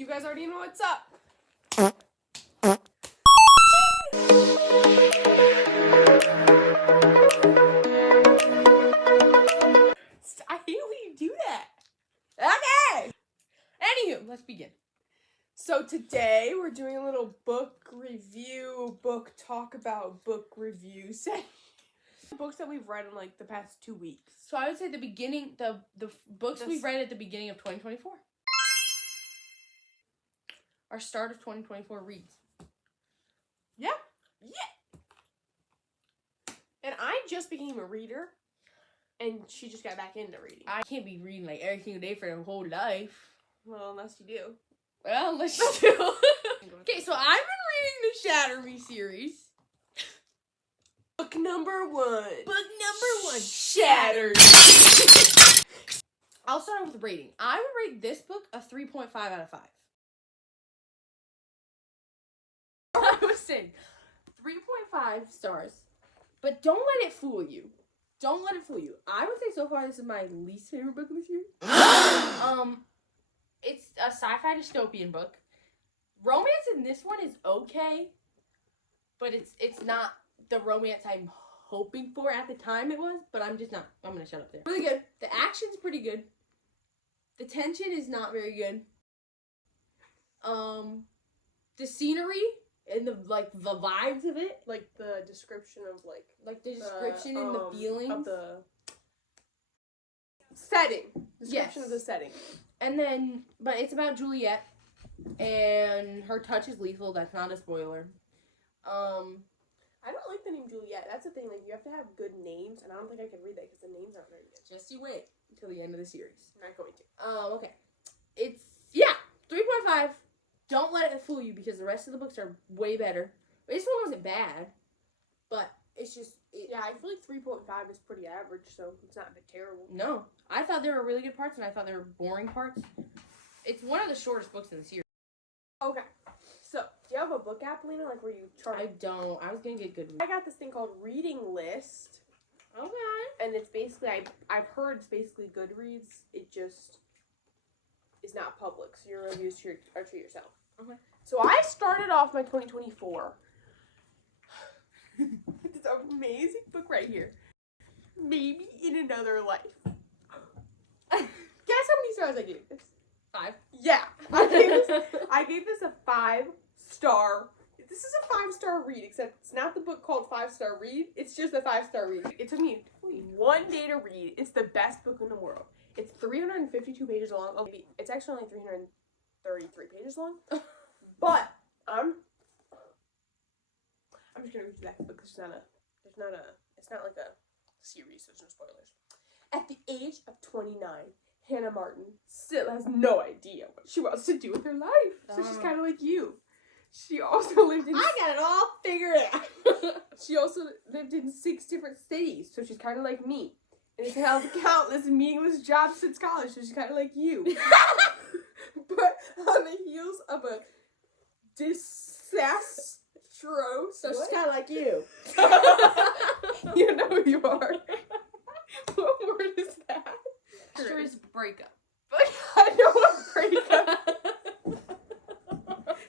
You guys already know what's up. I hate when you do that. Okay. Anywho, let's begin. So today we're doing a little book review, book talk about book review set. Books that we've read in like the past 2 weeks. So I would say the beginning, the books we've read at the beginning of 2024. Our start of 2024 reads. Yeah. And I just became a reader, and she just got back into reading. I can't be reading like every single day for their whole life. Well, unless you do. Well, unless you do. Okay, so I've been reading the Shatter Me series. Book number 1. Shattered. I'll start off with rating. I would rate this book a 3.5 out of 5. I was saying 3.5 stars. But don't let it fool you. Don't let it fool you. I would say so far this is my least favorite book of this year. It's a sci-fi dystopian book. Romance in this one is okay, but it's not the romance I'm hoping for at the time it was, but I'm just not. I'm gonna shut up there. Really good. The action's pretty good. The tension is not very good. The scenery and the vibes of it, Like the description of like the description and the feelings of the setting. Description Yes. of the setting. And then, but it's about Juliet, and her touch is lethal. That's not a spoiler. I don't like the name Juliet. That's the thing. Like, you have to have good names, and I don't think I can read that because the names aren't very good. Just you wait until the end of the series. I'm not going to. Okay. It's 3.5. Don't let it fool you because the rest of the books are way better. This one wasn't bad, but it's just Yeah, I feel like 3.5 is pretty average, so it's not a bit terrible. No, I thought there were really good parts, and I thought there were boring parts. It's one of the shortest books in the series. Okay. So, do you have a book app, Lina, like where you chart? I don't. I was gonna get good. I got this thing called Reading List, Okay. and it's basically I've heard it's basically Goodreads. It just is not public, so your reviews are to yourself. Okay. So I started off my 2024 with this amazing book right here, Maybe in Another Life. Guess how many stars I gave this? 5. Yeah, I gave this a 5-star. This is a 5-star read, except it's not the book called 5-star read. It's just a 5-star read. It took me 1 day to read. It's the best book in the world. It's 352 pages long. Oh, it's actually only 333 pages long. But I'm just gonna read you that book. It's not like a series. There's no spoilers. At the age of 29. Hannah Martin still has no idea what she wants to do with her life. So she's kind of like you. She also lived in... I got it all figured out. She also lived in 6 different cities, so she's kind of like me. And has held countless meaningless jobs since college, so she's kind of like you. But on the heels of a disastrous... So she's kind of like you. You know who you are. What word is that? Disastrous breakup. I know a breakup.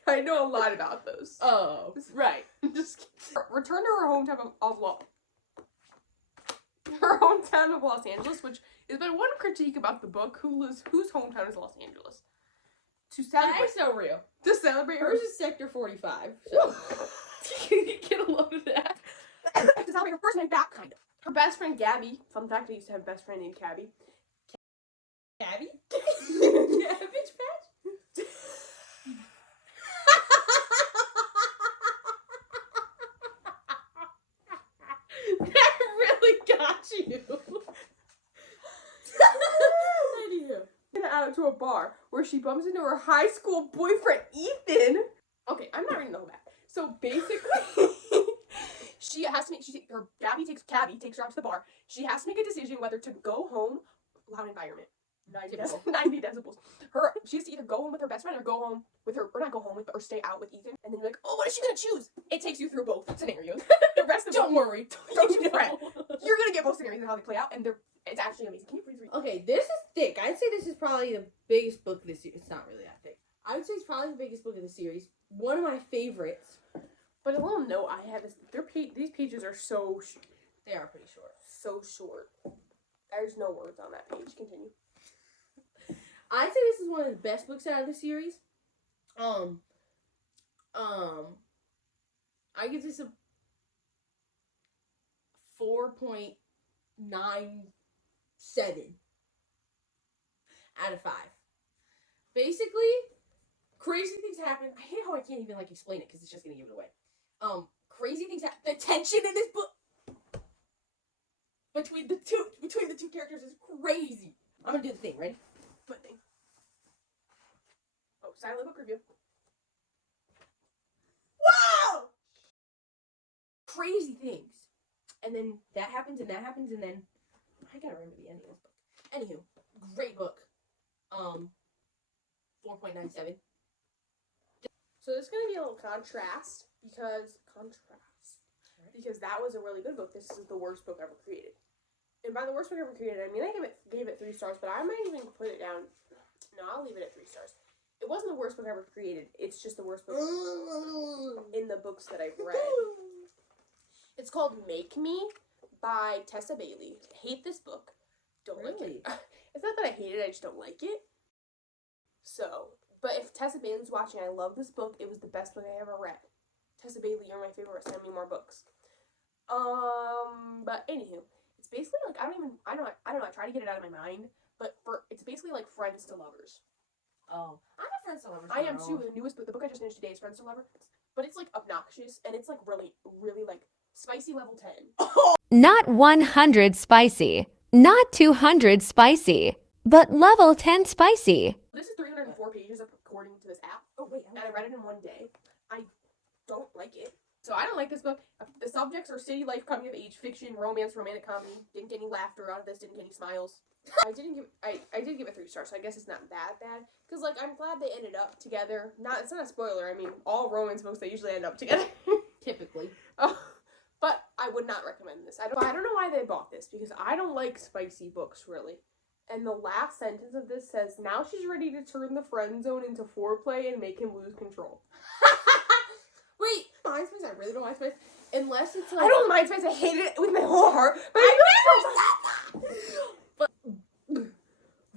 I know a lot about those. Oh, right. Just kidding. Return to her hometown her hometown of Los Angeles, which is my one critique about the book. Whose hometown is Los Angeles? To celebrate. That is so real. To celebrate her. Hers is Sector 45. So you get a load of that. To celebrate her first night back, kind of. Her best friend Gabby. Fun fact: I used to have a best friend named Cabby. Abby? Cabbage Patch. That really got you. Out to a bar where she bumps into her high school boyfriend Ethan. Okay, I'm not reading the whole back. So basically, Cabby takes her out to the bar. She has to make a decision whether to go home. Loud environment. 90 decibels. She has to either go home with her best friend or go home with her, or not go home with, or stay out with Ethan. And then you're like, oh, what is she gonna choose? It takes you through both scenarios. The rest of Don't worry. Don't you fret. You're gonna get both scenarios and how they play out, and it's actually amazing. Can you please read? Okay, this is thick. I'd say this is probably the biggest book this year. It's not really that thick. I would say it's probably the biggest book of the series. One of my favorites. But a little note I have is these pages are so They are pretty short. So short. There's no words on that page. Continue. I'd say this is one of the best books out of the series. I give this a 4.97 out of 5. Basically, crazy things happen. I hate how I can't even explain it because it's just gonna give it away. Crazy things happen. The tension in this book between the two characters is crazy. I'm gonna do the thing. Ready? What thing? Oh, silent book review. Wow! Crazy things. And then that happens, and that happens, and then I gotta remember the ending of this book. Anywho, great book. 4.97. So there's gonna be a little contrast because that was a really good book. This is the worst book ever created. And by the worst book ever created, I mean I gave it 3 stars, but I might even put it down. No, I'll leave it at 3 stars. It wasn't the worst book ever created. It's just the worst book in the books that I've read. It's called Make Me by Tessa Bailey. Hate this book. Don't like it. It's not that I hate it, I just don't like it. So, but if Tessa Bailey's watching, I love this book. It was the best book I ever read. Tessa Bailey, you're my favorite. Send me more books. But anywho, it's basically I don't know, I try to get it out of my mind, but it's basically like friends to lovers. Oh, I'm a friends to lovers. I am too. The newest book, the book I just finished today is Friends to Lover, but it's obnoxious and it's really, really spicy level 10. Not 100 spicy, not 200 spicy, but level 10 spicy. This is 304 pages according to this app. Oh wait, and I read it in one day. I don't like it. So I don't like this book. The subjects are city life, coming of age, fiction, romance, romantic comedy. Didn't get any laughter out of this. Didn't get any smiles. I did give it 3 stars, so I guess it's not that bad. Because I'm glad they ended up together. It's not a spoiler. I mean, all romance books they usually end up together. Typically. But I would not recommend this. I don't know why they bought this because I don't like spicy books really. And the last sentence of this says, "Now she's ready to turn the friend zone into foreplay and make him lose control." Wait, MySpace? I really don't like MySpace. Unless it's I don't like MySpace. I hate it with my whole heart. But I never said that. But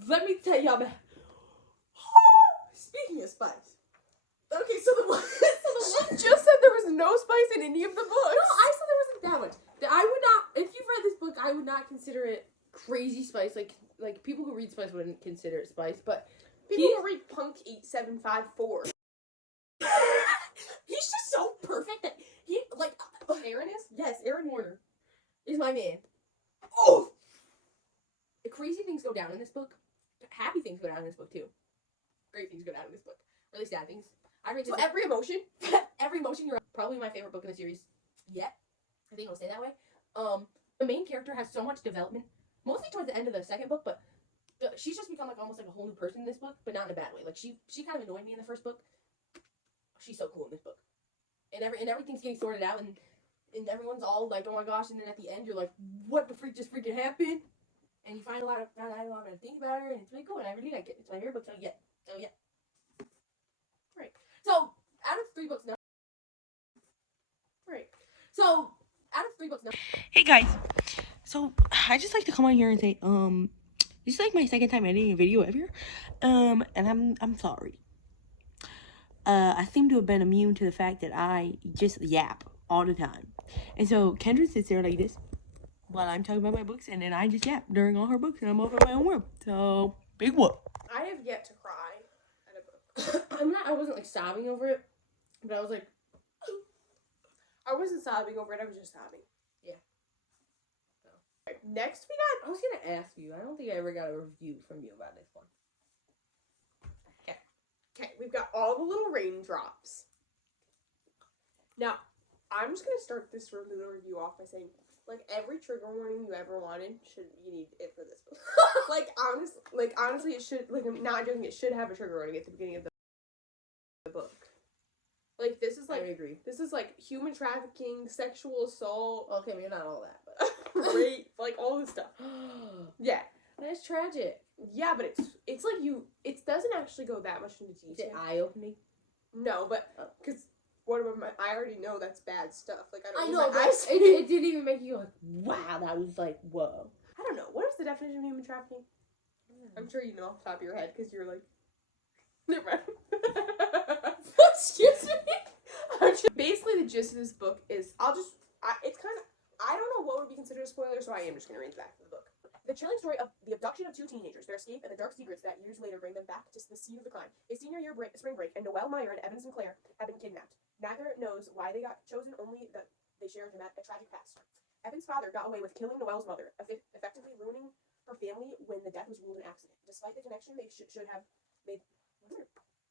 let me tell y'all about. Speaking of spice. Okay, so the one. She just said there was no spice in any of the books. No, I said there wasn't that much. I would not. If you've read this book, I would not consider it crazy spice. Like people who read spice wouldn't consider it spice, but people who read Punk 8754. He's just so perfect that he Aaron is? Yes, Aaron Warner is my man. Oh, the crazy things go down in this book. Happy things go down in this book too. Great things go down in this book. Really sad things. I read so every emotion. Every emotion. You're probably my favorite book in the series yet. I think I'll say that way. The main character has so much development, mostly towards the end of the second book, but she's just become almost like a whole new person in this book, but not in a bad way. She kind of annoyed me in the first book. She's so cool in this book, and everything's getting sorted out, and everyone's all like, oh my gosh, and then at the end you're like, what the freak just freaking happened? And you find a lot of things about her, and it's really cool, and I really like it. It's my favorite book, so yeah. Right. So out of 3 books now. Right. So out of 3 books now. Hey guys, so I just like to come on here and say, this is my second time editing a video ever, and I'm sorry. I seem to have been immune to the fact that I just yap all the time, and so Kendrynn sits there like this while I'm talking about my books, and then I just yap during all her books, and I'm over my own world. So big whoop. I have yet to cry at a book. I wasn't sobbing over it, but I was like, I wasn't sobbing over it. I was just sobbing. Yeah. Right, next we got. I was gonna ask you. I don't think I ever got a review from you about this one. Okay, we've got all the little raindrops. Now, I'm just gonna start this little review off by saying, every trigger warning you ever wanted, you need it for this book. honestly, it should. I'm not joking. It should have a trigger warning at the beginning of the book. This is I agree. This is human trafficking, sexual assault. Okay, maybe not all that, but rape, all this stuff. Yeah. That's tragic. Yeah, but it's like it doesn't actually go that much into Is it detail. eye-opening? No, but because what about I already know that's bad stuff. Like I I don't. know, my but eyes- it didn't even make you go like, wow, that was like, whoa. I don't know. What is the definition of human trafficking? I'm sure you know off the top of your head because you're like. Never mind. Excuse me? Basically, the gist of this book is I don't know what would be considered a spoiler, so I am just going to read the back of the book. The chilling story of the abduction of two teenagers, their escape, and the dark secrets that years later bring them back to the scene of the crime. A senior year spring break, and Noelle Meyer and Evan Sinclair have been kidnapped. Neither knows why they got chosen, only that they share a tragic past. Evan's father got away with killing Noelle's mother, effectively ruining her family when the death was ruled an accident. Despite the connection they should have made...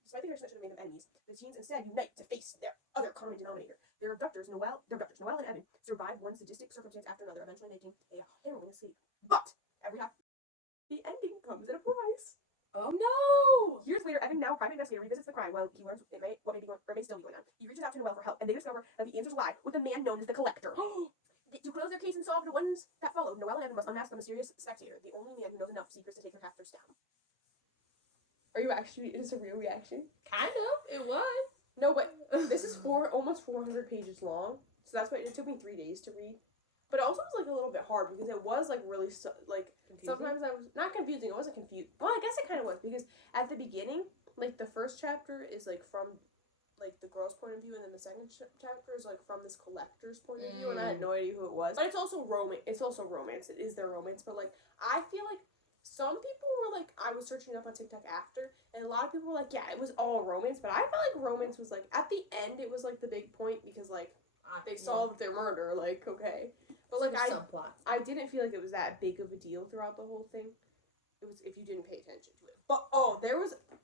Despite the connection that should have made them enemies, the teens instead unite to face their other common denominator. Their abductors, Noelle and Evan, survive one sadistic circumstance after another, eventually making a harrowing escape. But the ending comes at a price. Oh no! Years later, Evan, now a private investigator, revisits the crime while he learns what may still be going on. He reaches out to Noelle for help, and they discover that the answers lie with a man known as the Collector. To close their case and solve the ones that followed, Noelle and Evan must unmask the mysterious spectator, the only man who knows enough secrets to take their captors down. Are you actually? Is this a real reaction? Kind of. It was. No, but this is almost 400 pages long, so that's why it took me 3 days to read. But it also was like a little bit hard because it was like really confusing. Sometimes I was not confusing. It wasn't confused. Well, I guess it kind of was because at the beginning, like the first chapter is like from like the girl's point of view, and then the second chapter is like from this collector's point of view, and I had no idea who it was. But it's also romance. It's also romance. It is their romance, but like I feel like some people were like, I was searching it up on TikTok after, and a lot of people were like, yeah, it was all romance, but I felt like romance was like at the end. It was like the big point because like they solved their murder. Like okay. But like I didn't feel like it was that big of a deal throughout the whole thing. It was if you didn't pay attention to it. But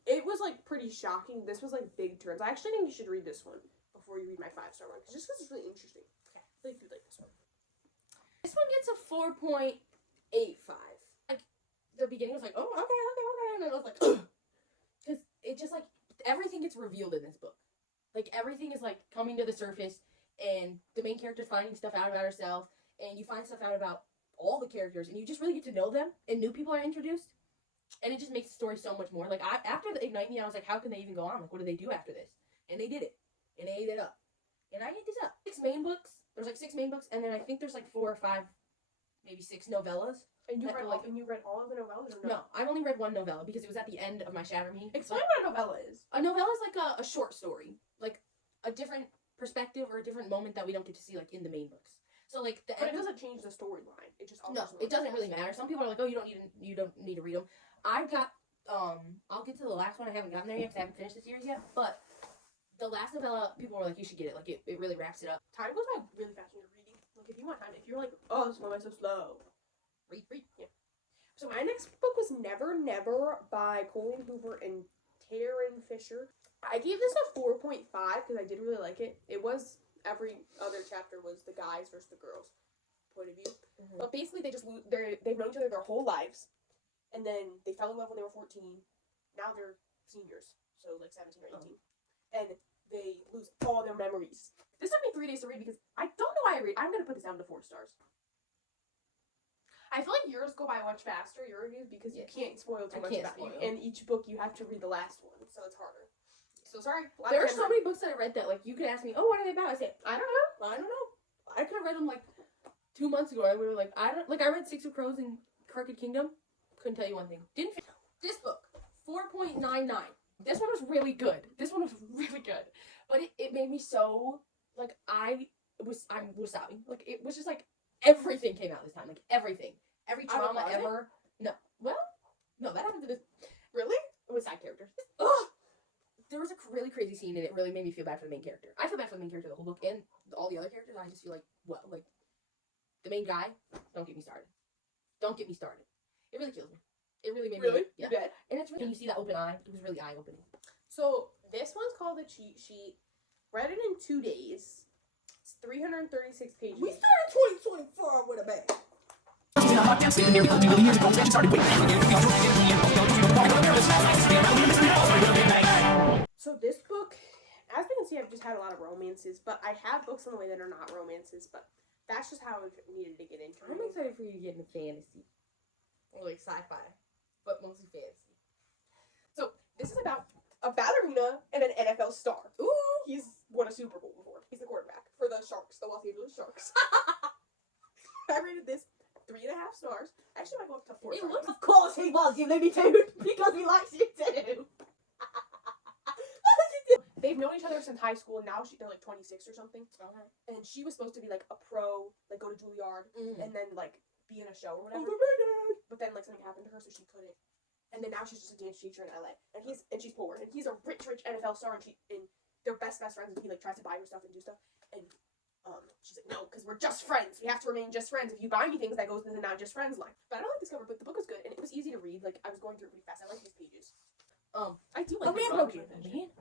it was like pretty shocking. This was like big turns. I actually think you should read this one before you read my 5-star one, because it's really interesting. Okay, I think you'd like this one. This one gets a 4.85. Like the beginning was like, oh okay, and then I was like, because it just like everything gets revealed in this book. Like everything is like coming to the surface, and the main character's finding stuff out about herself. And you find stuff out about all the characters, and you just really get to know them, and new people are introduced, and it just makes the story so much more. Like, after the Ignite Me, I was like, how can they even go on? Like, what do they do after this? And they did it, and they ate it up. And I ate this up. 6 main books. There's like 6 main books, and then I think there's like 4 or 5, maybe 6 novellas. And you read all of the novellas? Or no, I've only read one novella, because it was at the end of my Shatter Me. Explain what a novella is. A novella is like a short story. Like, a different perspective or a different moment that we don't get to see, like, in the main books. So like but it doesn't change the storyline. It just it doesn't really matter. Some people are like, oh, you don't need to read them. I've got I'll get to the last one. I haven't gotten there yet because I haven't finished the series yet. But the last novella, people were like, you should get it. Like it really wraps it up. Time goes by really fast when you're reading. Like if you want time, if you're like, oh, this is so slow. Read. Yeah. So my next book was Never Never by Colleen Hoover and Taryn Fisher. I gave this a 4.5 because I did really like it. It was. Every other chapter was the guys versus the girls' point of view. Mm-hmm. But basically, they've known each other their whole lives, and then they fell in love when they were 14. Now they're seniors, so like 17 or 18, and they lose all their memories. This took me 3 days to read because I don't know why I read. I'm gonna put this down to 4 stars. I feel like yours go by much faster, your reviews, because you can't spoil too much about you. And each book you have to read the last one, so it's harder. So sorry. There are so many books that I read that like you could ask me, oh, what are they about? I say, I don't know. I could have read them like 2 months ago. I would have like I read 6 of Crows and Crooked Kingdom. Couldn't tell you one thing. This book 4.99. This one was really good. But it made me so like I was sobbing. Like it was just like everything came out this time. Like everything. Every trauma ever. No. Well, no, that happened to this. Really? It was side characters. Ugh. There was a really crazy scene, and it really made me feel bad for the main character. I feel bad for the main character the whole book, and all the other characters. I just feel like, well, like the main guy. Don't get me started. It really kills me. It really made me. Yeah. Dead? And it's really. And you see that open eye. It was really eye opening. So this one's called The Cheat Sheet. Read it in 2 days. It's 336 pages. We started 2024 with a bang. So this book, as we can see, I've just had a lot of romances, but I have books on the way that are not romances, but that's just how I needed to get into it. I'm excited for you to get into fantasy. Or like sci-fi. but mostly fantasy. So this is about a ballerina and an NFL star. Ooh. He's won a Super Bowl before. He's the quarterback for the Sharks, the Los Angeles Sharks. I rated this 3.5 stars. Actually, I might go up to 4 stars. Of course he loves you, Maybe too, because he likes you too. They've known each other since high school, and now they're like 26 or something. Okay. And she was supposed to be like a pro, like go to Juilliard, and then like be in a show or whatever. But then like something happened to her, so she couldn't. And then now she's just a dance teacher in LA, and she's poor, and he's a rich NFL star, and they're best friends, and he like tries to buy her stuff and do stuff, and she's like, no, because we're just friends. We have to remain just friends. If you buy me things, that goes to the not just friends line. But I don't like this cover, but the book was good, and it was easy to read. Like I was going through it pretty fast. I like these pages. I do like A man broke in.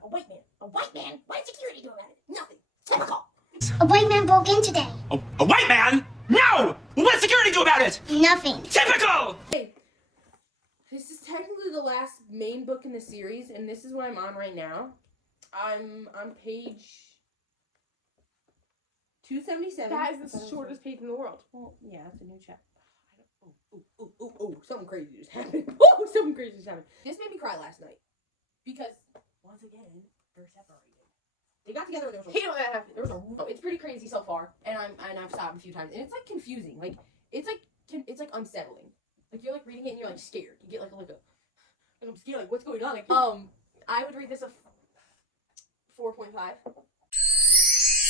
A white man. A white man. What did security do about it? Nothing. Typical. A white man broke in today. A white man? No! What did security do about it? Nothing. Typical! Hey, this is technically the last main book in the series, and this is what I'm on right now. I'm on page 277. That is the shortest page in the world. Well, yeah, that's a new chapter. Something crazy just happened. Oh, something crazy just happened. This made me cry last night. Because, once again, they're separated. They got together and there was Hate when that happens. it's pretty crazy so far, and I've stopped a few times, and it's like confusing. Like it's like unsettling. Like you're like reading it and you're like scared. You get like I'm scared. Like what's going on? Like I would rate this a 4.5.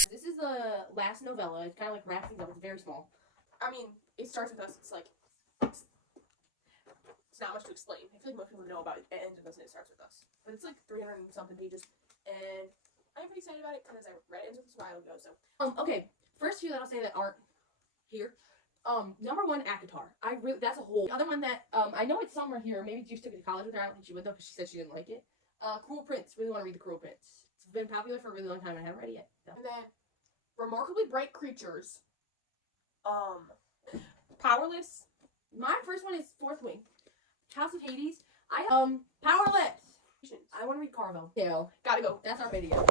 This is the last novella. It's kind of like wraps things up. It's very small. I mean, it starts with us. It's like it's not much to explain. I feel like most people know about it. It ends with us and it starts with us. But it's like 300 and something pages, and I'm pretty excited about it because I read it a while ago. So Okay. First few that I'll say that aren't here. Number one, Akatar. That's a whole. The other one that I know it's somewhere here. Maybe you took it to college with her. I don't think she would though, because she said she didn't like it. Cruel Prince. Really want to read The Cruel Prince. It's been popular for a really long time and I haven't read it yet. So. and then Remarkably Bright Creatures. Powerless. My first one is Fourth Wing. House of Hades. Powerless. I want to read Carvel. Yeah. Gotta go. That's our video.